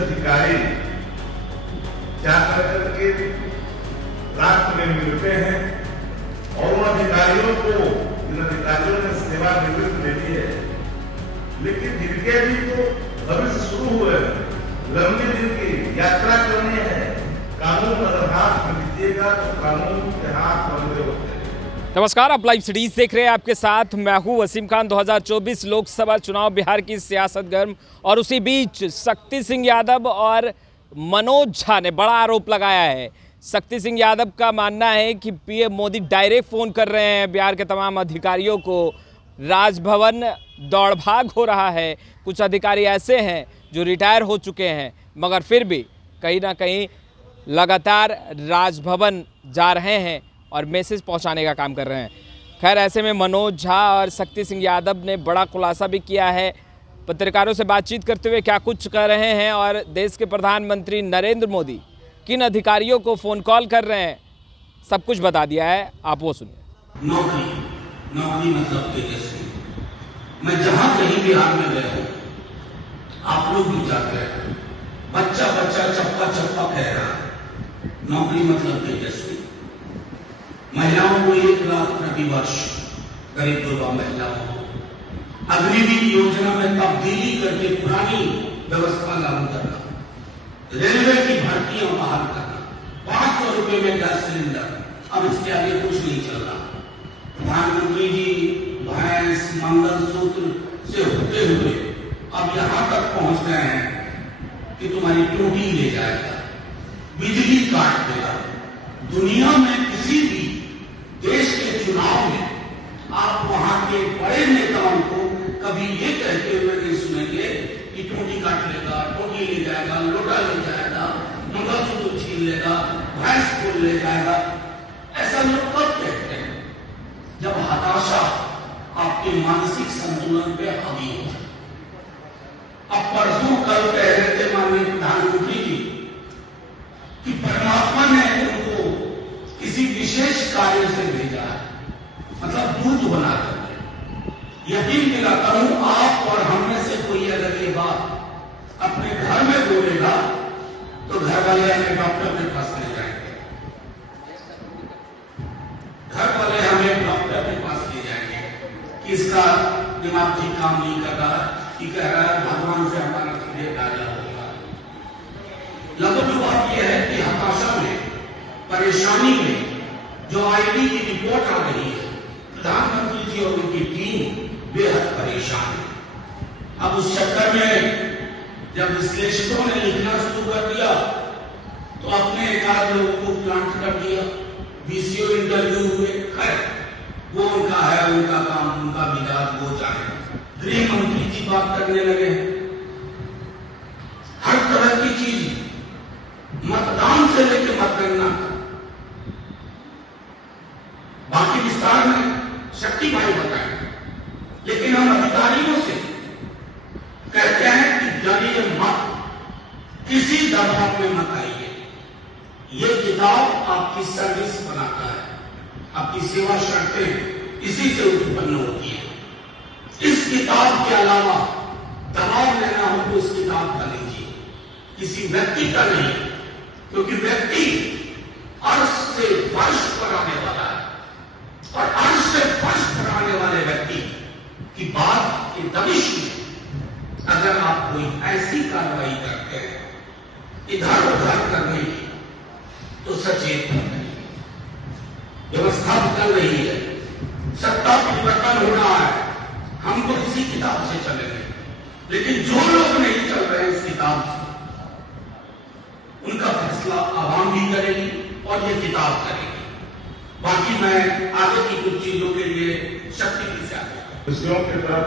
अधिकारी जाकर के राष्ट्र में मिलते हैं और उन अधिकारियों को इन अधिकारियों ने सेवानिवृत्त ले ली है, लेकिन जिनके भी तो भविष्य शुरू हुए, लंबे दिन की यात्रा करनी है। कानून अगर हाथ में दीजिएगा तो कानून के हाथ बंधे होते हैं। नमस्कार, आप लाइव सिटीज देख रहे हैं। आपके साथ मैं हूं वसीम खान। 2024 लोकसभा चुनाव, बिहार की सियासत गर्म, और उसी बीच शक्ति सिंह यादव और मनोज झा ने बड़ा आरोप लगाया है। शक्ति सिंह यादव का मानना है कि पीएम मोदी डायरेक्ट फ़ोन कर रहे हैं बिहार के तमाम अधिकारियों को, राजभवन दौड़ भाग हो रहा है। कुछ अधिकारी ऐसे हैं जो रिटायर हो चुके हैं, मगर फिर भी कहीं ना कहीं लगातार राजभवन जा रहे हैं और मैसेज पहुंचाने का काम कर रहे हैं। खैर, ऐसे में मनोज झा और शक्ति सिंह यादव ने बड़ा खुलासा भी किया है। पत्रकारों से बातचीत करते हुए क्या कुछ कर रहे हैं और देश के प्रधानमंत्री नरेंद्र मोदी किन अधिकारियों को फ़ोन कॉल कर रहे हैं, सब कुछ बता दिया है। आप वो सुनिए। नौकरी मतलब तेजस्वी। मैं जहां कहीं बिहार में गया हूं, आप लोग भी जाते हैं, बच्चा चप्पा चप्पा कह रहा है, नौकरी मतलब तेजस्वी। महिलाओं को 1 लाख प्रति वर्ष, करीब 2 महिलाओं को अग्निवीर योजना में तब्दीली करके पुरानी व्यवस्था लागू करना, रेलवे की भर्तियां बहाल करना, 500 रुपए में गैस सिलेंडर, अब इसके आगे कुछ नहीं चल रहा। प्रधानमंत्री जी भैंस मंगलसूत्र से होते हुए अब यहां तक पहुंच गए हैं कि तुम्हारी टोटी ले जाएगा, बिजली काट देगा। दुनिया में किसी भी देश के चुनाव में आप वहां के बड़े नेताओं को कभी ये कहते हुए नहीं सुनेंगे कि टोटी काट लेगा, टोटी ले जाएगा, लोटा ले जाएगा, मंगलसूत्र छीन लेगा, भैंस को ले जाएगा। ऐसा लोग कब कहते हैं? जब हताशा आपके मानसिक संतुलन पे हावी हो। अब परसों कल कह रहे थे माननीय प्रधानमंत्री जी कि परमात्मा ने उनको किसी विशेष कार्य से भेजा है, मतलब दूध बना करके। यकीन दिलाता हूं, आप और हम में से कोई अगर ये बात अपने घर में बोलेगा तो घर वाले हमें डॉक्टर के पास ले जाएंगे, घर वाले हमें डॉक्टर के पास ले जाएंगे कि इसका दिमाग ठीक काम नहीं कर रहा, कि कह रहा है भगवान से हमारा सीधे कार्य होगा। लगभग बात यह है कि हताशा में, परेशानी में जो आईडी की रिपोर्ट आ रही है, प्रधानमंत्री जी और उनकी टीम बेहद परेशान है। अब उस चक्कर में जब विश्लेषकों ने लिखना शुरू कर दिया तो अपने एकाध लोगों को प्लांट कर दिया, बीसीओ इंटरव्यू हुए। खैर, वो उनका है, उनका काम, उनका मिजाज, वो जाने। गृह मंत्री जी बात करने लगे हैं, हर तरह की चीज, मतदान से लेकर मतगणना, बाकी विस्तार में शक्ति भाई बताएंगे। लेकिन हम अधिकारियों से कहते हैं कि डरिए मत, किसी दबाव में मत आइए। ये किताब आपकी सर्विस बनाता है, आपकी सेवा शर्तें इसी से उत्पन्न होती है। इस किताब के अलावा दबाव लेना हो तो इस किताब का लीजिए, किसी व्यक्ति का नहीं, क्योंकि व्यक्ति अर्श से फर्श पर आने वाला है, और अर्श से फर्श पर आने वाले व्यक्ति की बात की दबिश में अगर आप कोई ऐसी कार्रवाई करते हैं इधर उधर करने की, तो सचेत कर रही है, व्यवस्था बदल रही है, सत्ता परिवर्तन हो रहा है। हम तो इसी किताब से चलेंगे, लेकिन जो लोग नहीं चल रहे इस किताब से, उनका फैसला आवाम भी करेगी और ये किताब करेगी। बाकी मैं आगे की कुछ चीजों के लिए शक्ति की से आगे विषयों की तरफ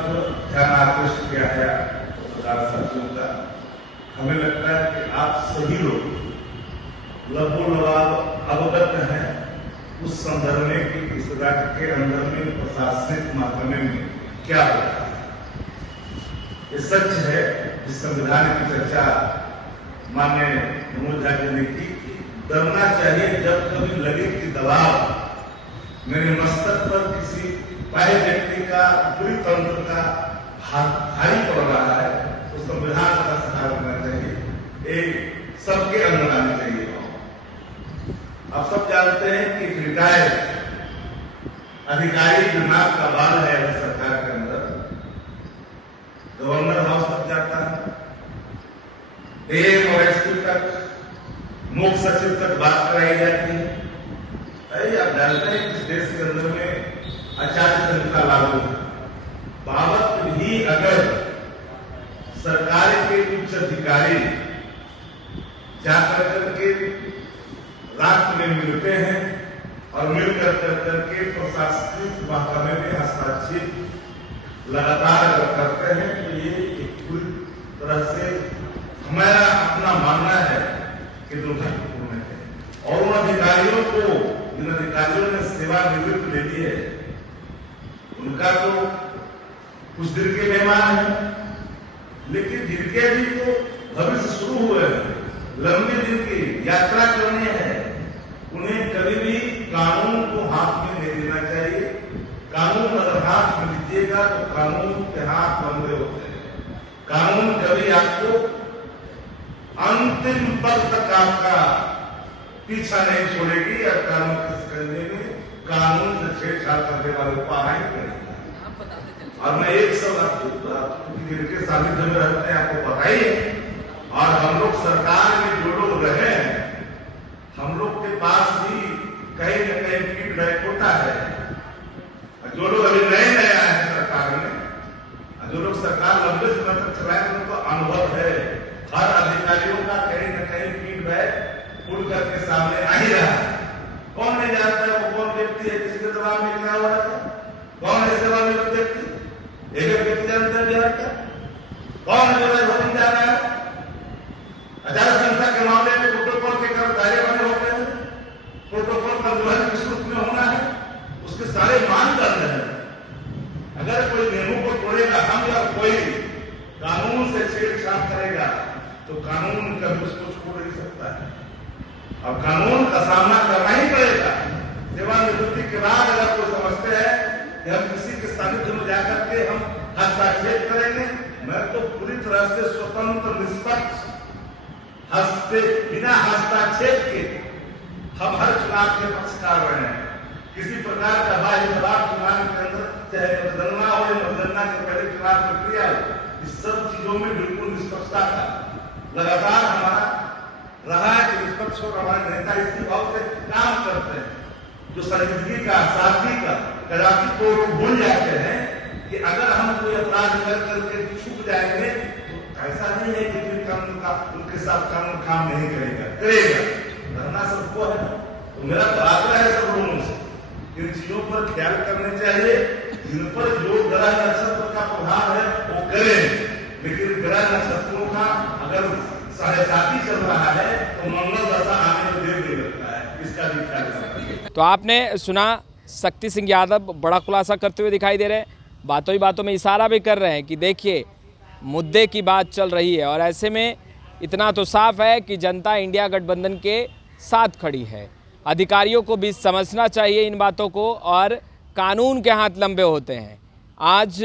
ध्यान आकृष्ट किया है पत्रकार साथियों का। हमें लगता है कि आप सभी लोग लगभग अवगत हैं उस संदर्भ में कि इस राज्य के अंदर में प्रशासनिक माध्यम में क्या होता है। ये सच है, इस संविधान की चर्चा माननीय मनोज झा जी ने की। डरना चाहिए जब कभी लगे कि दबाव मेरे मस्तक पर किसी बड़े व्यक्ति का, पूरी तंत्र का भारी पड़ रहा है, तो संविधान का सहारा करना चाहिए। सबके अंदर आनी चाहिए। आप सब जानते हैं कि रिटायर्ड अधिकारी दिमाग का बाल है सरकार के अंदर, गवर्नर हाउस तक जाता है, एएम और एसपी तक, मुख्य सचिव तक बात कराई जाती है। आप जानते हैं इस देश के अंदर में आचार संहिता लागू है, बाबत भी अगर सरकार के उच्च अधिकारी जाकर करके रात में मिलते हैं और मिलकर करके प्रशासनिक महकमे में हस्तक्षेप लगातार अगर करते हैं तो ये एक पूरी तरह से हमारा अपना मानना है कि दुर्भाग्यपूर्ण है। और उन अधिकारियों को, जिन अधिकारियों ने सेवानिवृत्ति ले ली है, उनका तो कुछ दिन के मेहमान है, लेकिन जिनके भी तो भविष्य शुरू हुए हैं, लंबे दिन की यात्रा करनी है, उन्हें कभी भी कानून को हाथ में नहीं देना चाहिए। कानून अगर हाथ में लीजिएगा तो कानून के हाथ लंबे होते हैं। कानून कभी आपको अंतिम पल तक आपका पीछा नहीं छोड़ेगी, और कानून करने में कानून से छेड़छाड़ करने वाले उपाय करेगा। और मैं एक सब जिनके सानिध्य में रहते हैं आपको पता ही है, और हम लोग सरकार में जो लोग रहे हैं, हम लोग के पास भी कहीं न कहीं फीडबैक होता है। जो लोग अभी नए नए आए हैं सरकार में, जो लोग सरकार लंबे समय तक चलाए, उनको अनुभव है। हर अधिकारियों का कहीं न कहीं फीडबैक खुल करके सामने आ ही रहा है। कौन नहीं जानता है वो कौन व्यक्ति है जिसके दबाव में क्या हो रहा है? कौन है सेवानिवृत्त व्यक्ति? एक व्यक्ति जानता है बिहार का? कौन है जो राजभवन जा रहा है? आचार संहिता के मामले में प्रोटोकॉल के कर्मचारी बने होते हैं, प्रोटोकॉल का जो है किस रूप में होना है, उसके सारे मानदंड हैं। अगर कोई नियमों को तोड़ेगा, हम या कोई कानून से छेड़छाड़ करेगा, तो कानून कभी उसको छोड़ नहीं सकता है। अब कानून का सामना करना ही पड़ेगा। सेवानिवृत्ति के बाद अगर कोई समझते हैं कि हम किसी के सानिध्य में जाकर के हम हस्तक्षेप करेंगे, मैं तो पूरी तरह से स्वतंत्र निष्पक्ष बिना हस्तक्षेप के हम हर चुनाव के पक्षकार रहे हैं। किसी प्रकार का बाह्य दबाव चुनाव के अंदर, चाहे मतगणना हो या मतगणना के पहले चुनाव प्रक्रिया हो, इस सब चीजों में बिल्कुल निष्पक्षता का लगातार हमारा रहा है कि निष्पक्ष और हमारे नेता इसी भाव से काम करते हैं, जो संजीदगी का, सादगी का, कदापि को भूल जाते हैं कि अगर हम कोई अपराध कर करके छूट जाएंगे तो ऐसा नहीं है कि फिर कानून का उनके साथ कानून काम नहीं करेगा, करेगा। करना सबको है। तो मेरा तो आग्रह है सब लोगों से, इन चीजों पर ख्याल करने चाहिए। जिन पर जो ग्रह नक्षत्र का प्रभाव है वो करें, लेकिन ग्रह नक्षत्रों का अगर 7.5 चल रहा है तो मंगल दशा आने में देर नहीं लगता है, इसका भी ख्याल रखना। तो आपने सुना, शक्ति सिंह यादव बड़ा खुलासा करते हुए दिखाई दे रहे हैं, बातों ही बातों में इशारा भी कर रहे हैं कि देखिए मुद्दे की बात चल रही है, और ऐसे में इतना तो साफ है कि जनता इंडिया गठबंधन के साथ खड़ी है। अधिकारियों को भी समझना चाहिए इन बातों को, और कानून के हाथ लंबे होते हैं। आज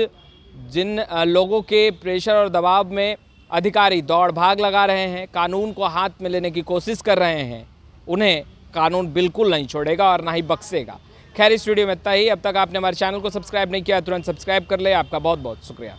जिन लोगों के प्रेशर और दबाव में अधिकारी दौड़ भाग लगा रहे हैं, कानून को हाथ में लेने की कोशिश कर रहे हैं, उन्हें कानून बिल्कुल नहीं छोड़ेगा और ना ही बख्शेगा। खैर, इस वीडियो में इतना ही। अब तक आपने हमारे चैनल को सब्सक्राइब नहीं किया, तुरंत सब्सक्राइब कर ले। आपका बहुत बहुत शुक्रिया।